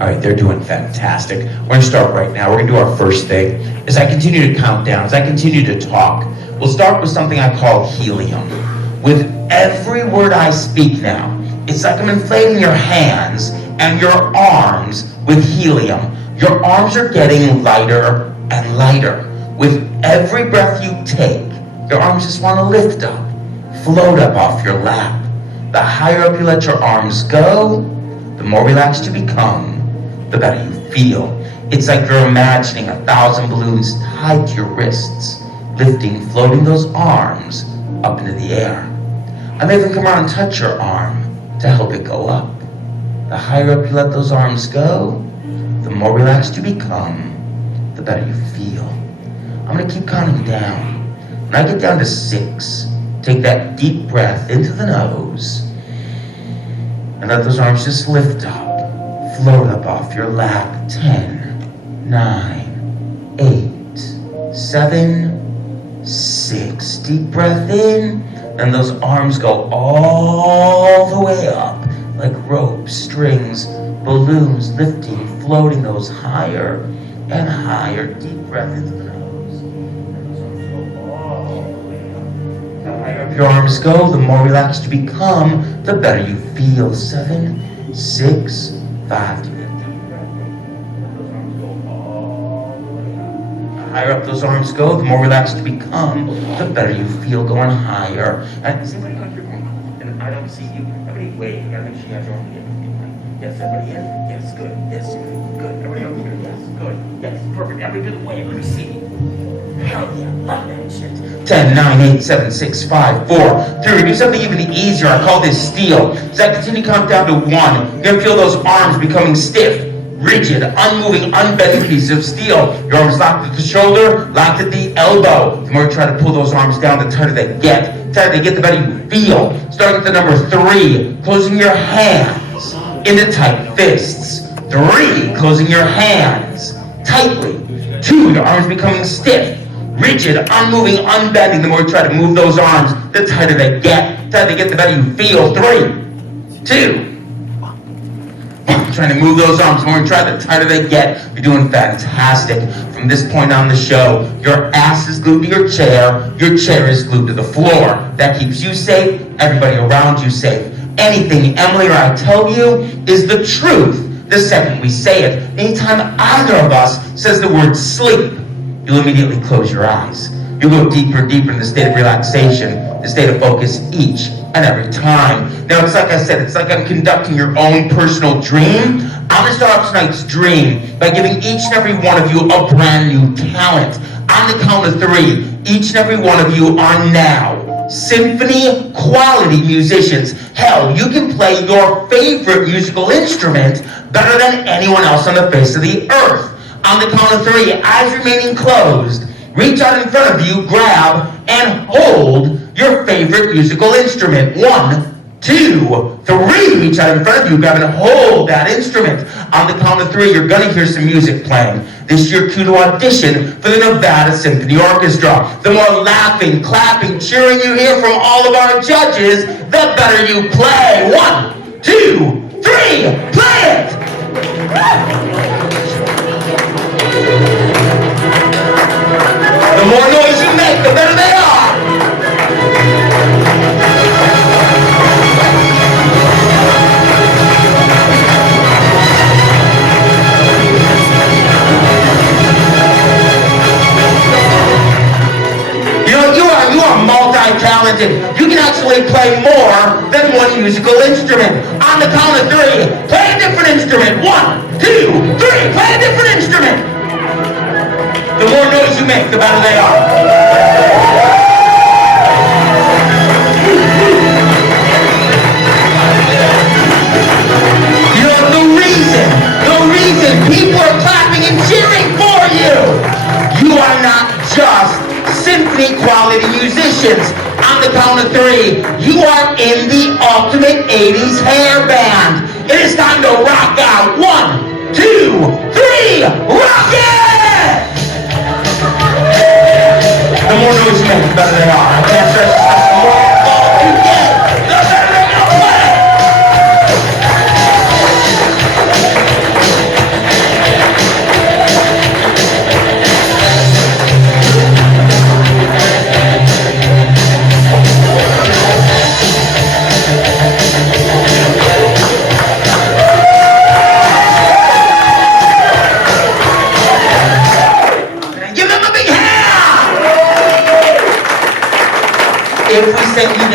All right, they're doing fantastic. We're gonna start right now. We're gonna do our first thing. As I continue to count down, as I continue to talk, we'll start with something I call helium. With every word I speak now, it's like I'm inflating your hands and your arms with helium. Your arms are getting lighter and lighter. With every breath you take, your arms just want to lift up, float up off your lap. The higher up you let your arms go, the more relaxed you become, the better you feel. It's like you're imagining 1,000 balloons tied to your wrists, lifting, floating those arms up into the air. I may even come around and touch your arm to help it go up. The higher up you let those arms go, the more relaxed you become, the better you feel. I'm gonna keep counting down. When I get down to 6, take that deep breath into the nose and let those arms just lift up. Float up off your lap. 10, 9, 8, 7, 6. Deep breath in, and those arms go all the way up like ropes, strings, balloons, lifting, floating those higher and higher. Deep breath into the nose. And those arms go all the way up. The higher up your arms go, the more relaxed you become, the better you feel. 7, 6, 5. The higher up those arms go, the more relaxed you become, the better you feel going higher. And is everybody on your own? And I don't see you. Everybody wait. You gotta make sure you have your own. Yes, everybody in? Yes, good. Yes, good. Everybody over here? Yes, good. Yes, perfect. Everybody good way. Let me see. Hell yeah, love that shit. 10, 9, 8, 7, 6, 5, 4, 3. Do something even easier. I call this steel. As I continue to count down to 1, you're gonna feel those arms becoming stiff, rigid, unmoving, unbending pieces of steel. Your arms locked at the shoulder, locked at the elbow. The more you try to pull those arms down, the tighter they get. The tighter they get, the better you feel. Starting at the number 3, closing your hands into tight fists. 3, closing your hands tightly. 2, your arms becoming stiff, rigid, unmoving, unbending. The more you try to move those arms, the tighter they get. The tighter they get, the better you feel. 3, 2, trying to move those arms. The more you try, the tighter they get. You're doing fantastic. From this point on the show, your ass is glued to your chair is glued to the floor. That keeps you safe, everybody around you safe. Anything Emily or I tell you is the truth the second we say it. Anytime either of us says the word sleep, you'll immediately close your eyes. You'll go deeper and deeper in the state of relaxation, the state of focus each and every time. Now, it's like I said, it's like I'm conducting your own personal dream. I'm going to start off tonight's dream by giving each and every one of you a brand new talent. On the count of 3, each and every one of you are now symphony quality musicians. Hell, you can play your favorite musical instrument better than anyone else on the face of the earth. On the count of 3, eyes remaining closed, reach out in front of you, grab, and hold your favorite musical instrument. 1, 2, 3. Reach out in front of you, grab and hold that instrument. On the count of 3, you're going to hear some music playing. This is your cue to audition for the Nevada Symphony Orchestra. The more laughing, clapping, cheering you hear from all of our judges, the better you play. 1, 2, 3, play it! The more noise you make, the better they are. You are multi-talented. You can actually play more than one musical instrument. On the count of 3, play a different instrument. 1, 2, 3, play a different instrument. The more noise you make, the better they are. You know, the reason people are clapping and cheering for you. You are not just symphony quality musicians. On the count of 3, you are in the ultimate 80s hair band. It is time to rock out. 1, 2, 3, rock it! The more noise you make, the better they are. I can't stress this. The more involved you get, the better they play.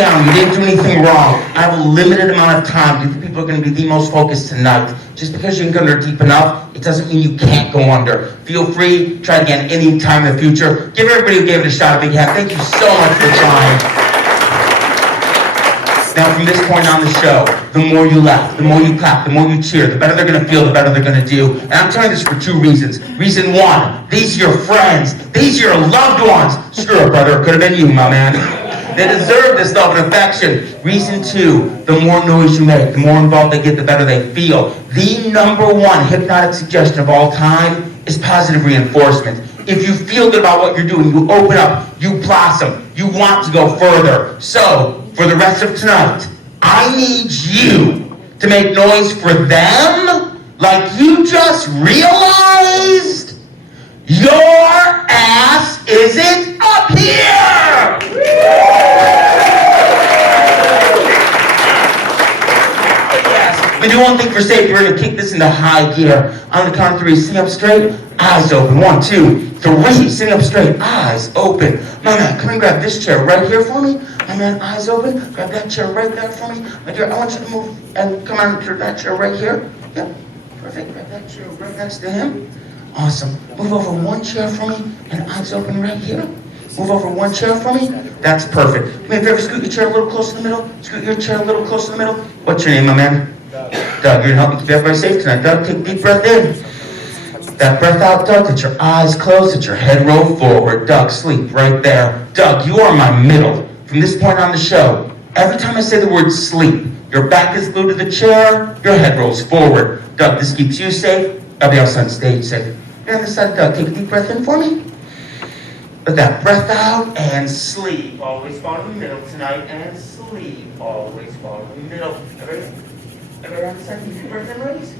down. You didn't do anything wrong. I have a limited amount of time. Do you think people are going to be the most focused tonight? Just because you can go under deep enough, it doesn't mean you can't go under. Feel free. Try it again any time in the future. Give everybody who gave it a shot a big hand. Thank you so much for trying. Now, from this point on the show, the more you laugh, the more you clap, the more you cheer, the better they're going to feel, the better they're going to do. And I'm telling you this for two reasons. Reason one, these are your friends. These are your loved ones. Screw it, brother. It could have been you, my man. They deserve this love and affection. Reason two, the more noise you make, the more involved they get, the better they feel. The number one hypnotic suggestion of all time is positive reinforcement. If you feel good about what you're doing, you open up, you blossom, you want to go further. So, for the rest of tonight, I need you to make noise for them like you just realized your ass isn't up here! Yes, we do one thing for safety. We're going to kick this into high gear. On the count of three, sitting up straight, eyes open. 1, 2, 3, sitting up straight, eyes open. My man, come and grab this chair right here for me. My man, eyes open. Grab that chair right there for me. My dear, I want you to move and come on to that chair right here. Yep, perfect. Grab that chair right next to him. Awesome. Move over one chair for me and eyes open right here. Move over one chair for me. That's perfect. Maybe ever scoot your chair a little closer to the middle. Scoot your chair a little closer to the middle. What's your name, my man? Doug. You're going to help me keep everybody safe tonight. Doug, take a deep breath in. That breath out, Doug. Let your eyes close. Let your head roll forward. Doug, sleep right there. Doug, you are my middle. From this point on the show, every time I say the word sleep, your back is glued to the chair, your head rolls forward. Doug, this keeps you safe. Everybody else on stage safe. You're on the side, Doug. Take a deep breath in for me. Let that breath out and sleep. Always follow the middle tonight and sleep. Always follow the middle. Everybody on the side, deep breath in, ladies.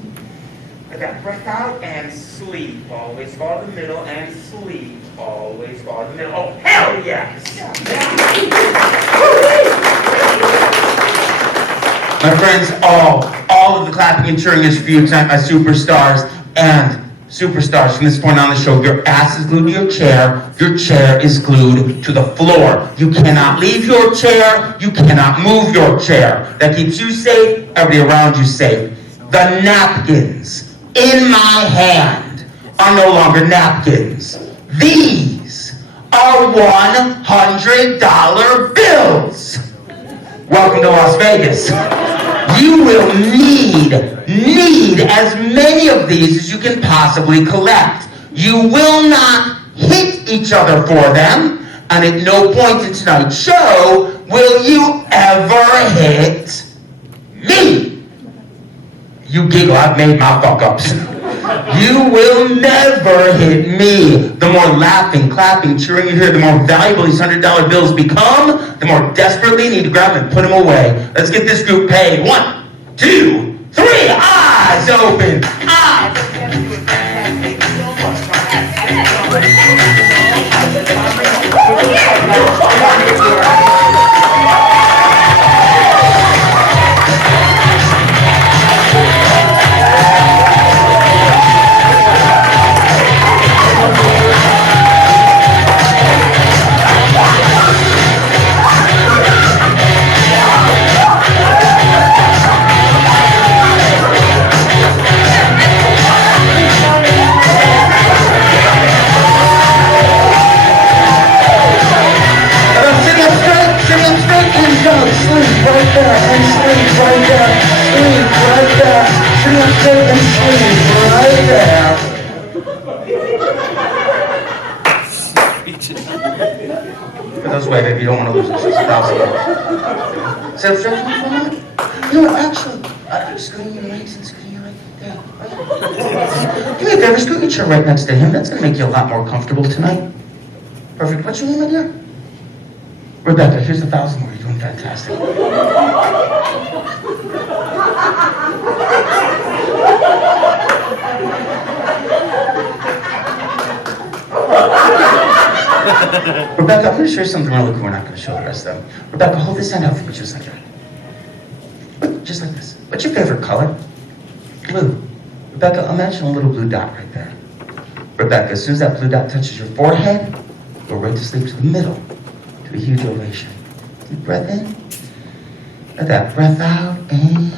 Let that breath out and sleep. Always follow the middle and sleep. Always follow the middle. Oh, hell yes! My friends, all of the clapping and cheering is for you tonight, my superstars. And superstars, from this point on the show, your ass is glued to your chair is glued to the floor. You cannot leave your chair, you cannot move your chair. That keeps you safe, everybody around you safe. The napkins in my hand are no longer napkins. These are $100 bills. Welcome to Las Vegas. You will need as many of these as you can possibly collect. You will not hit each other for them, and at no point in tonight's show will you ever hit me. You giggle, I've made my fuck-ups. You will never hit me. The more laughing, clapping, cheering you hear, the more valuable these $100 bills become, the more desperately you need to grab them and put them away. Let's get this group paid. 1, 2, 3, eyes open. Eyes. If you don't want to lose this, it's $1,000. Set up stretching for a moment. You know what, actually, scooting your legs and scooting your legs. There. Do me a favor, scoot your chair right next to him. That's going to make you a lot more comfortable tonight. Perfect. What's your name, my dear? Rebecca, here's $1,000 more. You're doing fantastic. Rebecca, I'm going to show you something really cool. We're not going to show the rest of them. Rebecca, hold this hand out for me just like that. Just like this. What's your favorite color? Blue. Rebecca, imagine a little blue dot right there. Rebecca, as soon as that blue dot touches your forehead, go right to sleep to the middle, to a huge ovation. Deep breath in. Let that breath out and...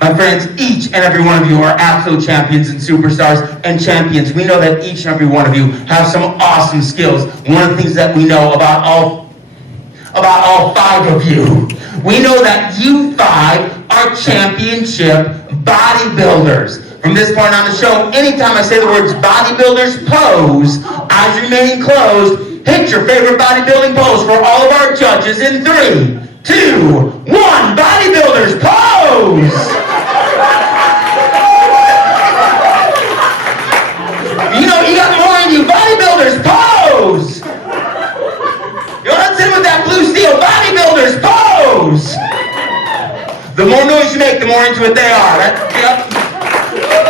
My friends, each and every one of you are absolute champions and superstars and champions. We know that each and every one of you have some awesome skills. One of the things that we know about all 5 of you, we know that you 5 are championship bodybuilders. From this point on the show, anytime I say the words bodybuilders pose, eyes remaining closed, hit your favorite bodybuilding pose for all of our judges in 3, 2, 1, bodybuilders pose! You know, you got more in you, bodybuilders pose! You know, let's hit with that blue steel, bodybuilders pose! The more noise you make, the more into it they are. Yep.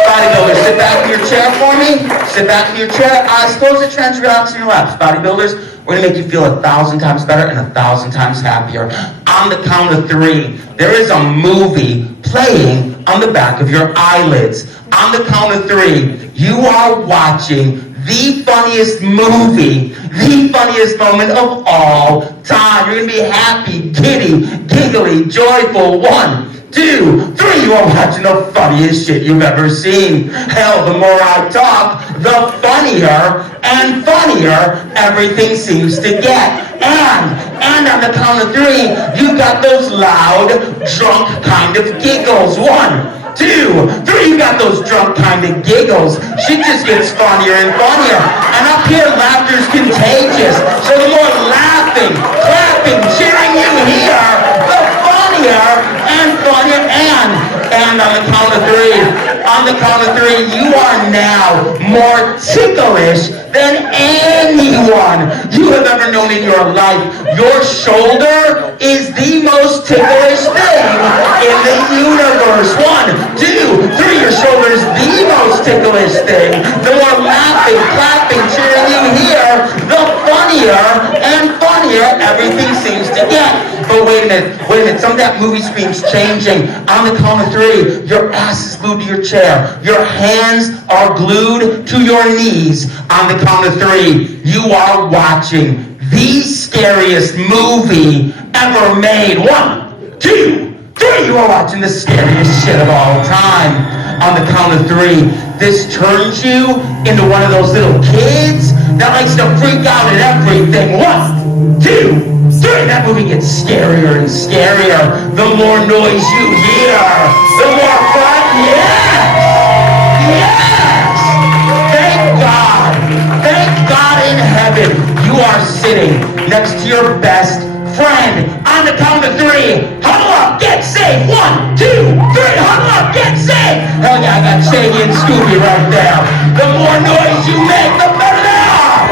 Bodybuilders, sit back in your chair for me. Sit back in your chair. Eyes closed, the trance, relax in your laps. Bodybuilders, we're gonna make you feel 1,000 times better and 1,000 times happier. On the count of 3, there is a movie playing on the back of your eyelids. On the count of 3, you are watching the funniest movie, the funniest moment of all time. You're gonna be happy, giddy, giggly, joyful. 1, 2, 3, you are watching the funniest shit you've ever seen. Hell, the more I talk, the funnier and funnier everything seems to get. And on the count of 3, you got those loud, drunk kind of giggles. 1, 2, 3, you got those drunk kind of giggles. She just gets funnier and funnier. And up here, laughter's contagious. So the more laughing, clapping, cheering you hear, the funnier and funnier. And on the count of 3, you are now more ticklish than anyone you have ever known in your life. Your shoulder is the most ticklish thing in the universe. 1, 2, 3, your shoulder is the most ticklish thing. The more laughing, clapping, cheering you hear, the funnier and funnier everything seems to get. But wait a minute, some of that movie screen's changing. On the count of 3, your ass is glued to your chair. Your hands are glued to your knees. On the count of 3, you are watching the scariest movie ever made. 1, 2, 3, you are watching the scariest shit of all time. On the count of 3, this turns you into one of those little kids that likes to freak out at everything. 1, 2, 3, that movie gets scarier and scarier. The more noise you hear, the more fun. Yes! Yes! Thank God in heaven you are sitting next to your best friend. On the count of 3, huddle up, get safe. 1, 2, 3, huddle up, get safe. Hell yeah, I got Shaggy and Scooby right there. The more noise you make, the better they are.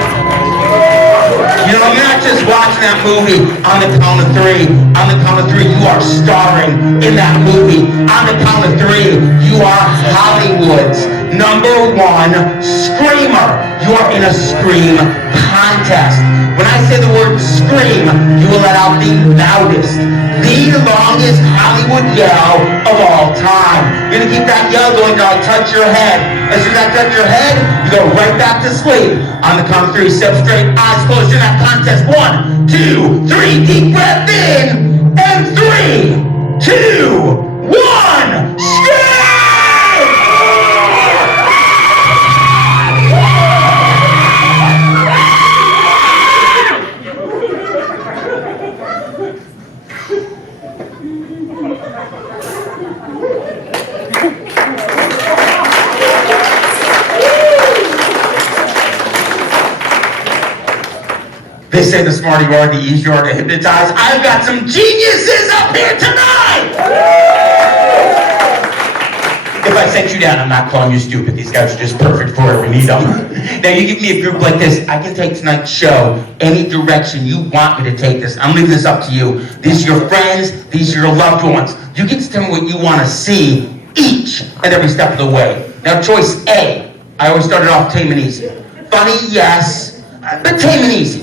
You know, you're not just watching that movie on the count of 3. On the count of 3, you are starring in that movie. On the count of 3, you are Hollywood's #1 screamer. You are in a scream contest. When I say the word scream, you will let out the loudest, the longest Hollywood yell of all time. You're gonna keep that yell going till I touch your head. As soon as I touch your head, you go right back to sleep. On the count of 3, step straight, eyes closed. You're in that contest. 1, 2, 3, deep breath in, and 3, 2, 1, scream! They say the smarter you are, the easier you are to hypnotize. I've got some geniuses up here tonight! If I sent you down, I'm not calling you stupid. These guys are just perfect for where we need them. Now, you give me a group like this, I can take tonight's show any direction you want me to take this. I'm leaving this up to you. These are your friends. These are your loved ones. You get to tell me what you want to see each and every step of the way. Now, choice A. I always started off tame and easy. Funny, yes, but tame and easy.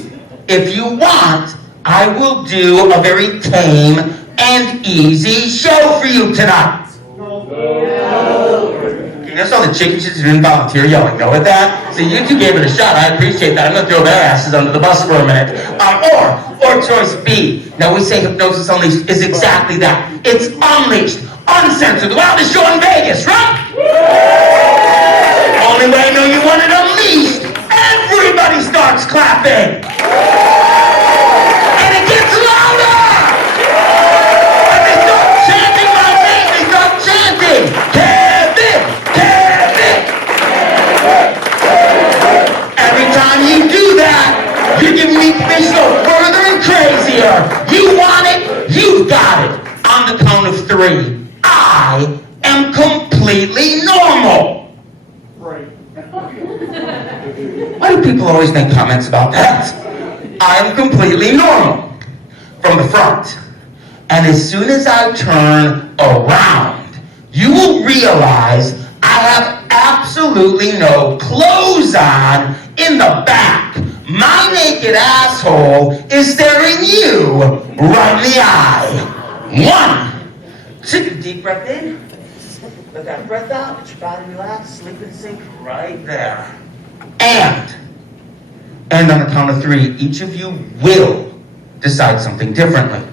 If you want, I will do a very tame and easy show for you tonight. You saw the chicken shits who didn't volunteer yelling no at that? So you two gave it a shot. I appreciate that. I'm going to throw their asses under the bus for a minute. Or choice B. Now we say Hypnosis Unleashed is exactly that. It's unleashed, uncensored, the wildest show in Vegas, right? Only way I know you want it unleashed, everybody starts clapping. And it gets louder. And they start chanting my name. They start chanting, Kevin, Kevin. Every time you do that, you're giving me permission to go further and crazier. You want it, you've got it. On the count of 3, I am completely normal. Right. Why do people always make comments about that? I am completely normal from the front. And as soon as I turn around, you will realize I have absolutely no clothes on in the back. My naked asshole is staring you right in the eye. 1. Take a deep breath in. Let that breath out. Let your body relax. Sleep and sink right there. And on the count of 3, each of you will decide something differently.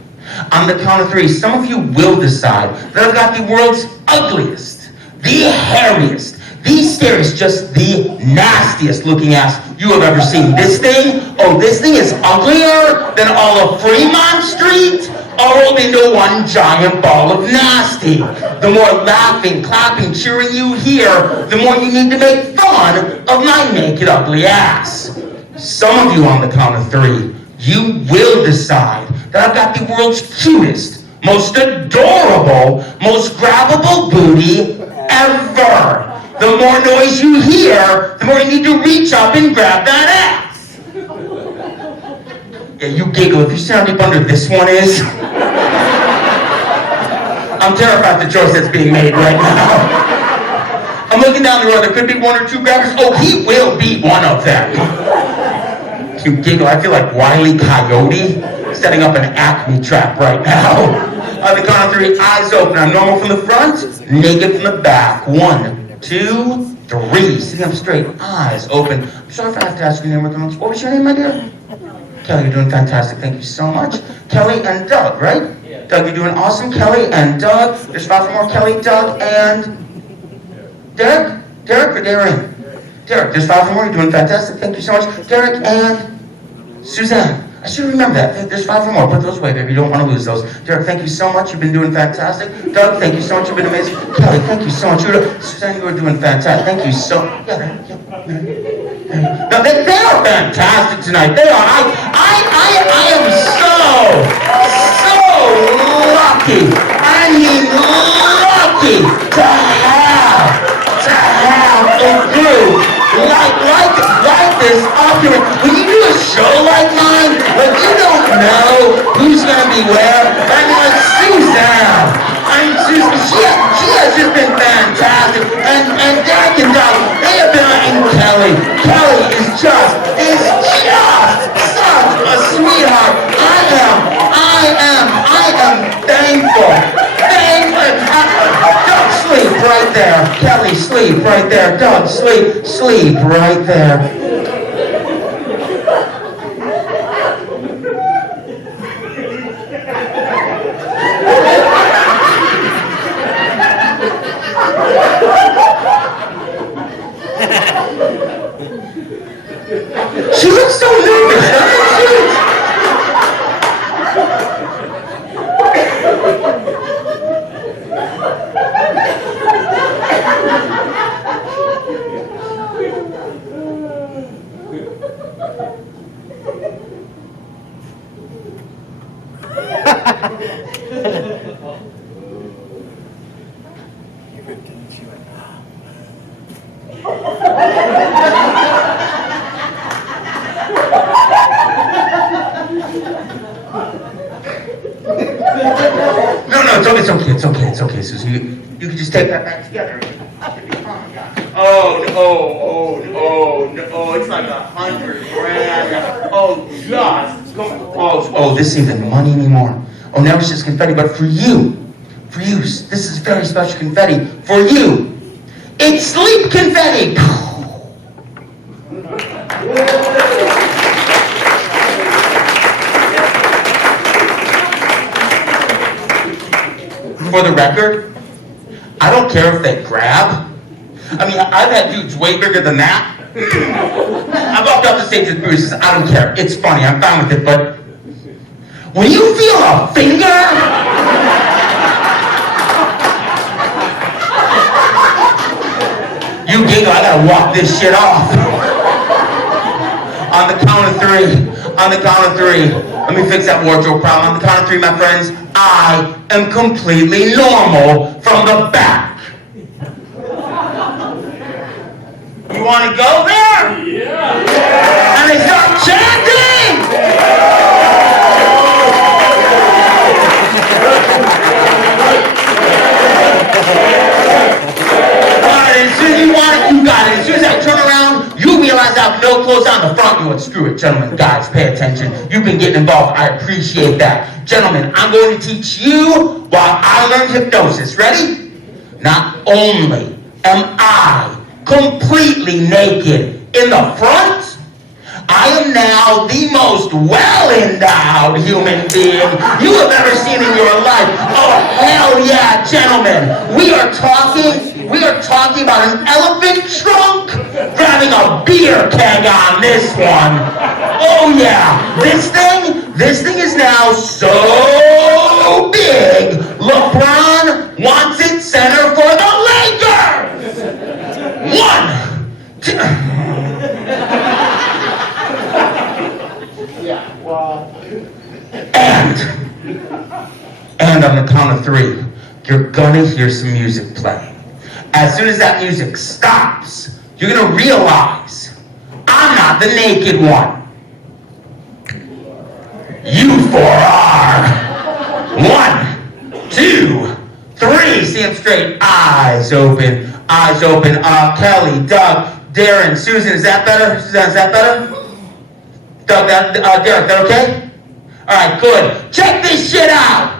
On the count of 3, some of you will decide that I've got the world's ugliest, the hairiest, the scariest, just the nastiest looking ass you have ever seen. This thing is uglier than all of Fremont Street, all rolled into one giant ball of nasty. The more laughing, clapping, cheering you hear, the more you need to make fun of my naked, ugly ass. Some of you on the count of 3, you will decide that I've got the world's cutest, most adorable, most grabbable booty ever. The more noise you hear, the more you need to reach up and grab that ass. Yeah, you giggle. If you see how deep under this one is, I'm terrified of the choice that's being made right now. I'm looking down the road. There could be 1 or 2 grabbers. Oh, he will be one of them. You giggle. I feel like Wile E. Coyote setting up an Acme trap right now. On the count of 3, eyes open. I'm normal from the front, naked from the back. 1, 2, 3. Sitting up straight, eyes open. I'm sorry if I have to ask your name. What was your name, my dear? Kelly, you're doing fantastic. Thank you so much. Kelly and Doug, right? Yeah. Doug, you're doing awesome. Kelly and Doug. There's 5 more. Kelly, Doug, and Derrick? Derrick or Darren? Derrick. There's 5 more. You're doing fantastic. Thank you so much. Derrick and Suzanne. I should remember that. There's 5 more. Put those away, baby. You don't want to lose those. Derrick, thank you so much. You've been doing fantastic. Doug, thank you so much. You've been amazing. Kelly, thank you so much. Suzanne, you are doing fantastic. Thank you so much. No, they are fantastic tonight. They are. I am so lucky. I mean lucky to have a group like this opulent. When you do a show like mine, like you don't know who's gonna be where. I mean, like Suzanne. She has just been fantastic. And Derrick and Doug, they have been, and Kelly. Kelly is just such a sweetheart. I am thankful. Doug, sleep right there. Kelly, sleep right there. Doug, sleep right there. She looks so nervous, doesn't she? No, it's okay, Susie. You can just take that back together. Oh, it's like 100 grand. This isn't even money anymore. Oh, now it's just confetti, but for you, this is very special confetti. For you, It's sleep confetti. For the record, I don't care if they grab. I mean, I've had dudes way bigger than that. I walked off the stage with bruises. I don't care. It's funny. I'm fine with it. But when you feel a finger, you giggle. I gotta walk this shit off. On the count of three. On the count of three. Let me fix that wardrobe problem. On the count of three, my friends, I am completely normal from the back. You want to go there? Yeah. And they start chanting. Alright, as soon as you want it, you got it. As soon as I turn around, you realize I have no clothes on the front. You know what? Screw it, gentlemen, guys, pay attention. You've been getting involved. I appreciate that. Gentlemen, I'm going to teach you while I learn hypnosis. Ready? Not only am I completely naked in the front, I am now the most well-endowed human being you have ever seen in your life. Oh, hell yeah, gentlemen. We are talking about an elephant trunk grabbing a beer keg on this one. Oh yeah, this thing is now so big, LeBron wants it center for the Lakers. 1, 2. And on the count of 3, you're gonna hear some music playing. As soon as that music stops, you're gonna realize I'm not the naked one. You 4 are. 1, 2, 3. See him straight. Eyes open. Eyes open. Kelly, Doug, Darren, Susan. Is that better? Susan, is that better? Doug, Derrick, that okay? All right, good. Check this shit out.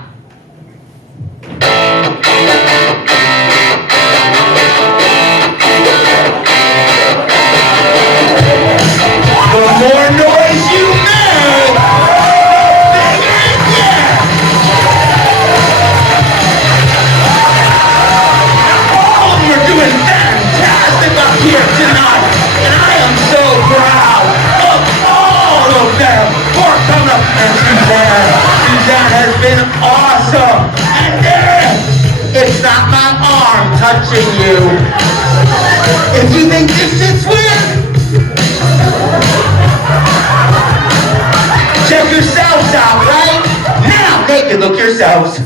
The more noise you make, the bigger it gets. All of you are doing fantastic up here tonight, and I am so proud of all of them for coming up. And Suzanne has been awesome. And Derrick, it's not my arm touching you. If you think this shit's weird, check yourselves out, right? Now, naked, look yourselves.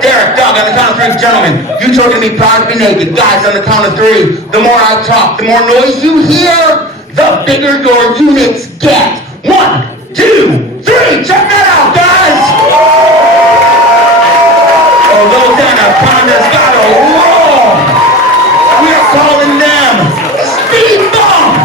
Derrick, Doug, on the count of 3, gentlemen, you told me proud to be naked. Guys, on the count of 3, the more I talk, the more noise you hear, the bigger your units get. 1, 2, 3, check that out, guys! Oh, those anacondas gotta roll! We are calling them speed bump!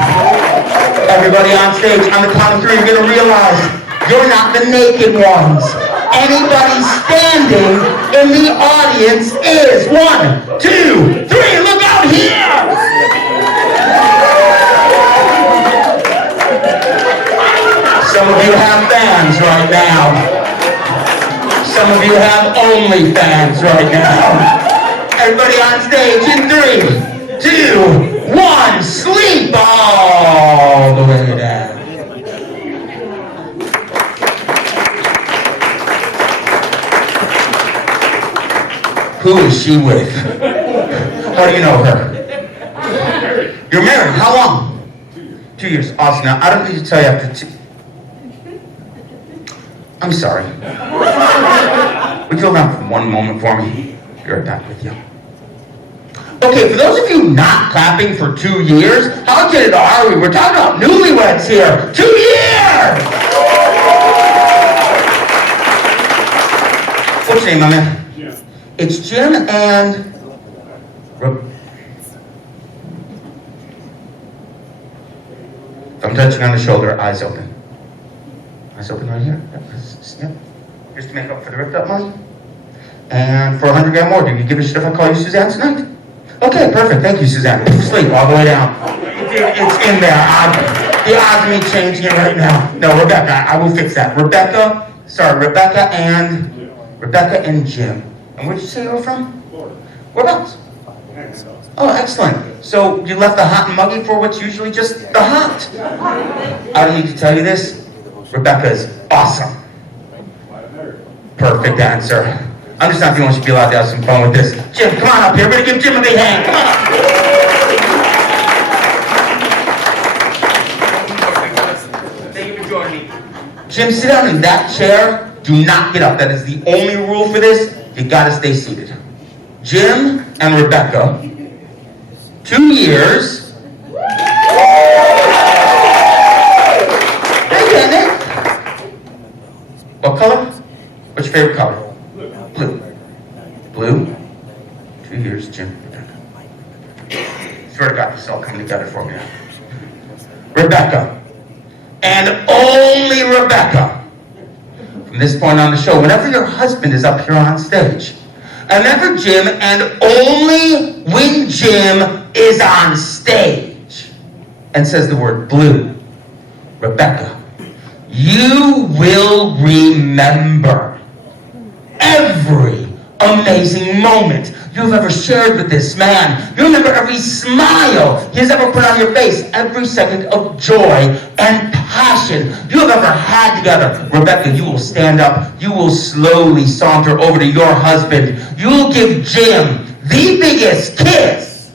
Everybody on stage, on the count of 3, you're gonna realize you're not the naked ones. Anybody standing in the audience is. 1, 2, 3, look out here! Some of you have fans right now. Some of you have only fans right now. Everybody on stage in 3, 2, 1, sleep all the way down. Who is she with? How do you know her? You're married. How long? 2 years. Awesome. Now, I don't need to tell you after 2. I'm sorry. Would you hold on for one moment for me? Be right back with you. Okay, for those of you not clapping for 2 years, how jaded are we? We're talking about newlyweds here. 2 years! What's your name, my man? Jim. It's Jim and... If I'm touching on the shoulder, eyes open. Eyes open right here. Yep. Just to make up for the ripped up one. And for 100 gram more, do you give a shit if I call you Suzanne tonight? Okay, perfect. Thank you, Suzanne. Sleep all the way down. It's in there. The odds of me changing it right now. No, Rebecca, I will fix that. Rebecca and Jim. And where did you say you were from? Florida. Whereabouts? Oh, excellent. So you left the hot and muggy for what's usually just the hot. I don't need to tell you this. Rebecca is awesome. Perfect answer. I'm just not the one who should be allowed to have some fun with this. Jim, come on up here. We're going to give Jim a big hand. Come on up. Thank you for joining me. Jim, sit down in that chair. Do not get up. That is the only rule for this. You got to stay seated. Jim and Rebecca, 2 years. They're getting it. What color? What's your favorite color? Blue. Blue? 2 years, Jim. Swear to God, this is all coming together for me now. Rebecca. And only Rebecca. From this point on the show, whenever your husband is up here on stage, and whenever Jim, and only when Jim is on stage and says the word blue, Rebecca, you will remember every amazing moment you've ever shared with this man. You remember every smile he has ever put on your face, every second of joy and passion you have ever had together. Rebecca, you will stand up. You will slowly saunter over to your husband. You will give Jim the biggest kiss.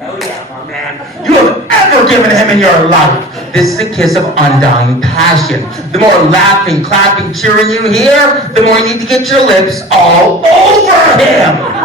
Oh yeah, my man. You have ever given him in your life. This is a kiss of undying passion. The more laughing, clapping, cheering you hear, the more you need to get your lips all over him.